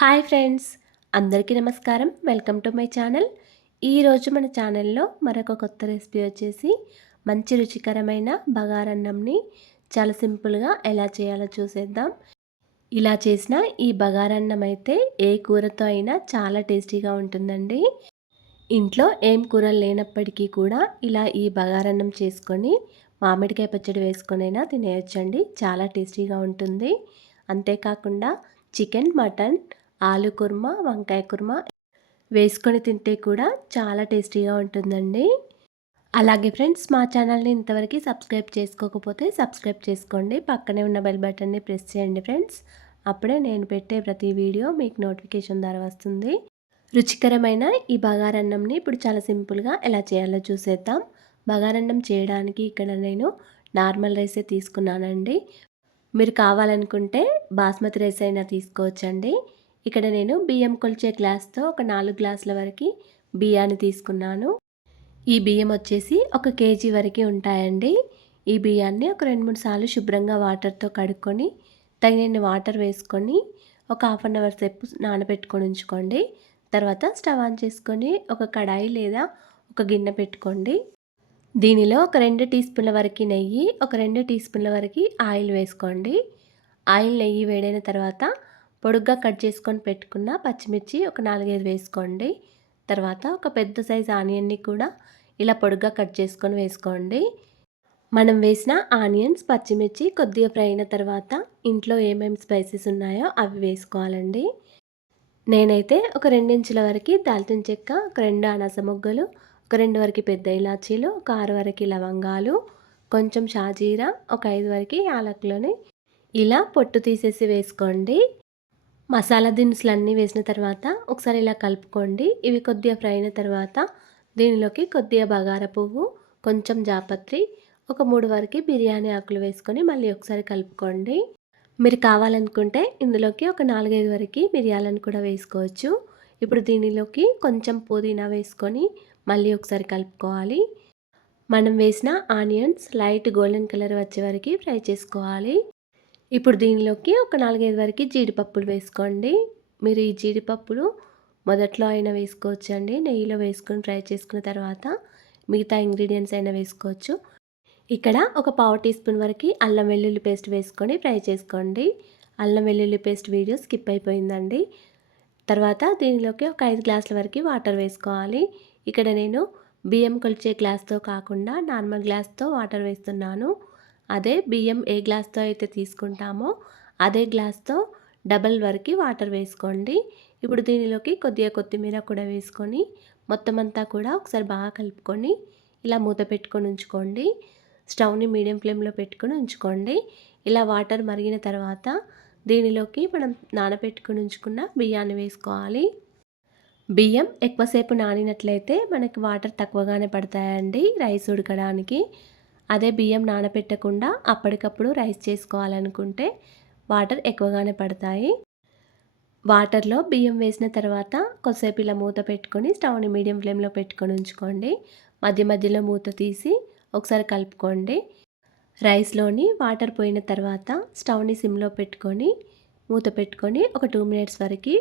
Hi friends, అందరికీ నమస్కారం. Welcome to my channel. ఈరోజు మన ఛానల్లో మరొక కొత్త రెసిపీ వచ్చేసి మంచి రుచికరమైన బగారన్నంని చాలా సింపుల్గా ఎలా చేయాలో చూసేద్దాం. ఇలా చేసిన ఈ బగారన్నం అయితే ఏ కూరతో అయినా చాలా టేస్టీగా ఉంటుందండి. ఇంట్లో ఏం కూరలు లేనప్పటికీ కూడా ఇలా ఈ బగారన్నం చేసుకొని మామిడికాయ పచ్చడి వేసుకొనైనా తినేయొచ్చండి. చాలా టేస్టీగా ఉంటుంది. అంతేకాకుండా చికెన్, మటన్, ఆలు కుర్మా, వంకాయ కుర్మా వేసుకొని తింటే కూడా చాలా టేస్టీగా ఉంటుందండి. అలాగే ఫ్రెండ్స్, మా ఛానల్ని ఇంతవరకు సబ్స్క్రైబ్ చేసుకోకపోతే సబ్స్క్రైబ్ చేసుకోండి. పక్కనే ఉన్న బెల్ బటన్ని ప్రెస్ చేయండి ఫ్రెండ్స్. అప్పుడే నేను పెట్టే ప్రతి వీడియో మీకు నోటిఫికేషన్ ద్వారా వస్తుంది. రుచికరమైన ఈ బగారన్నంని ఇప్పుడు చాలా సింపుల్గా ఎలా చేయాలో చూసేద్దాం. బగారన్నం చేయడానికి ఇక్కడ నేను నార్మల్ రైసే తీసుకున్నానండి. మీరు కావాలనుకుంటే బాస్మతి రైస్ అయినా తీసుకోవచ్చండి. ఇక్కడ నేను బియ్యం కొలిచే గ్లాస్తో ఒక 4 గ్లాసుల వరకు బియ్యాన్ని తీసుకున్నాను. ఈ బియ్యం వచ్చేసి 1 కేజీ వరకు ఉంటాయండి. ఈ బియ్యాన్ని ఒక 2-3 సార్లు శుభ్రంగా వాటర్తో కడుక్కొని తగినన్ని వాటర్ వేసుకొని ఒక హాఫ్ అన్ అవర్ సేపు నానబెట్టుకొని ఉంచుకోండి. తర్వాత స్టవ్ ఆన్ చేసుకొని ఒక కడాయి లేదా ఒక గిన్నె పెట్టుకోండి. దీనిలో ఒక 2 టీ స్పూన్ల వరకు నెయ్యి, ఒక 2 టీ స్పూన్ల వరకు ఆయిల్ వేసుకోండి. ఆయిల్, నెయ్యి వేడైన తర్వాత పొడుగ్గా కట్ చేసుకొని పెట్టుకున్న పచ్చిమిర్చి ఒక 4-5 వేసుకోండి. తర్వాత ఒక పెద్ద సైజు ఆనియన్ని కూడా ఇలా పొడుగ్గా కట్ చేసుకొని వేసుకోండి. మనం వేసిన ఆనియన్స్, పచ్చిమిర్చి కొద్దిగా ఫ్రై అయిన తర్వాత ఇంట్లో ఏమేమి స్పైసెస్ ఉన్నాయో అవి వేసుకోవాలండి. నేనైతే ఒక 2 ఇంచుల వరకు దాల్చిన చెక్క, ఒక 2 అనాస మొగ్గలు, ఒక 2 వరకు పెద్ద ఇలాచీలు, ఒక 6 వరకు లవంగాలు, కొంచెం షాజీరా, ఒక 5 వరకు యాలకులని ఇలా పొట్టు తీసేసి వేసుకోండి. మసాలా దినుసులన్నీ వేసిన తర్వాత ఒకసారి ఇలా కలుపుకోండి. ఇవి కొద్దిగా ఫ్రై అయిన తర్వాత దీనిలోకి కొద్దిగా బగారా పువ్వు, కొంచెం జాపత్రి, ఒక 3 వరకు బిర్యానీ ఆకులు వేసుకొని మళ్ళీ ఒకసారి కలుపుకోండి. మీరు కావాలనుకుంటే ఇందులోకి ఒక 4-5 వరకు మిరియాలను కూడా వేసుకోవచ్చు. ఇప్పుడు దీనిలోకి కొంచెం పుదీనా వేసుకొని మళ్ళీ ఒకసారి కలుపుకోవాలి. మనం వేసిన ఆనియన్స్ లైట్ గోల్డెన్ కలర్ వచ్చే వరకు ఫ్రై చేసుకోవాలి. ఇప్పుడు దీనిలోకి ఒక 4-5 వరకు జీడిపప్పులు వేసుకోండి. మీరు ఈ జీడిపప్పులు మొదట్లో అయినా వేసుకోవచ్చండి. నెయ్యిలో వేసుకొని ఫ్రై చేసుకున్న తర్వాత మిగతా ఇంగ్రీడియంట్స్ అయినా వేసుకోవచ్చు. ఇక్కడ ఒక పావు టీ స్పూన్ వరకు అల్లం వెల్లుల్లి పేస్ట్ వేసుకొని ఫ్రై చేసుకోండి. అల్లం వెల్లుల్లి పేస్ట్ వీడియో స్కిప్ అయిపోయిందండి. తర్వాత దీనిలోకి ఒక 5 గ్లాసుల వరకు వాటర్ వేసుకోవాలి. ఇక్కడ నేను బియ్యం కొలిచే గ్లాస్తో కాకుండా నార్మల్ గ్లాస్తో వాటర్ వేస్తున్నాను. అదే బియ్యం ఏ గ్లాస్తో అయితే తీసుకుంటామో అదే గ్లాస్తో డబల్ వరకు వాటర్ వేసుకోండి. ఇప్పుడు దీనిలోకి కొద్దిగా కొత్తిమీర కూడా వేసుకొని మొత్తం అంతా కూడా ఒకసారి బాగా కలుపుకొని ఇలా మూత పెట్టుకొని ఉంచుకోండి. స్టవ్ని మీడియం ఫ్లేమ్లో పెట్టుకొని ఉంచుకోండి. ఇలా వాటర్ మరిగిన తర్వాత దీనిలోకి మనం నానబెట్టుకొని ఉంచుకున్న బియ్యాన్ని వేసుకోవాలి. బియ్యం ఎక్కువసేపు నానినట్లయితే మనకి వాటర్ తక్కువగానే పడతాయండి రైస్ ఉడకడానికి. అదే బియ్యం నానబెట్టకుండా అప్పటికప్పుడు రైస్ చేసుకోవాలనుకుంటే వాటర్ ఎక్కువగానే పడతాయి. వాటర్లో బియ్యం వేసిన తర్వాత కొద్దిసేపు ఇలా మూత పెట్టుకొని స్టవ్ని మీడియం ఫ్లేమ్లో పెట్టుకొని ఉంచుకోండి. మధ్య మధ్యలో మూత తీసి ఒకసారి కలుపుకోండి. రైస్లోని వాటర్ పోయిన తర్వాత స్టవ్ని సిమ్లో పెట్టుకొని మూత పెట్టుకొని ఒక 2 మినిట్స్ వరకు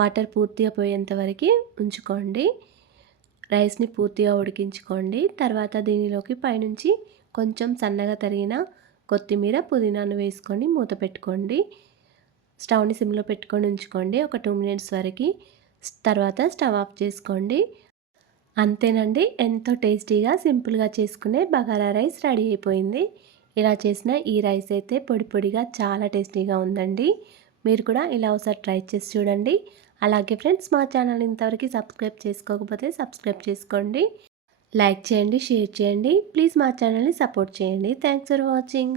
వాటర్ పూర్తిగా పోయేంత వరకు ఉంచుకోండి. రైస్ని పూర్తిగా ఉడికించుకోండి. తర్వాత దీనిలోకి పైనుంచి కొంచెం సన్నగా తరిగిన కొత్తిమీర, పుదీనాను వేసుకొని మూత పెట్టుకోండి. స్టవ్ని సిమ్లో పెట్టుకొని ఉంచుకోండి ఒక 2 మినిట్స్ వరకు. తర్వాత స్టవ్ ఆఫ్ చేసుకోండి. అంతేనండి, ఎంతో టేస్టీగా సింపుల్గా చేసుకునే బగారా రైస్ రెడీ అయిపోయింది. ఇలా చేసిన ఈ రైస్ అయితే పొడి పొడిగా చాలా టేస్టీగా ఉందండి. మీరు కూడా ఇలా ఒకసారి ట్రై చేసి చూడండి. అలాగే ఫ్రెండ్స్, మా ఛానల్ ఇంతవరకు సబ్స్క్రైబ్ చేసుకోకపోతే సబ్స్క్రైబ్ చేసుకోండి. లైక్ చేయండి, షేర్ చేయండి. ప్లీజ్ మా ఛానల్ని సపోర్ట్ చేయండి. Thanks for watching.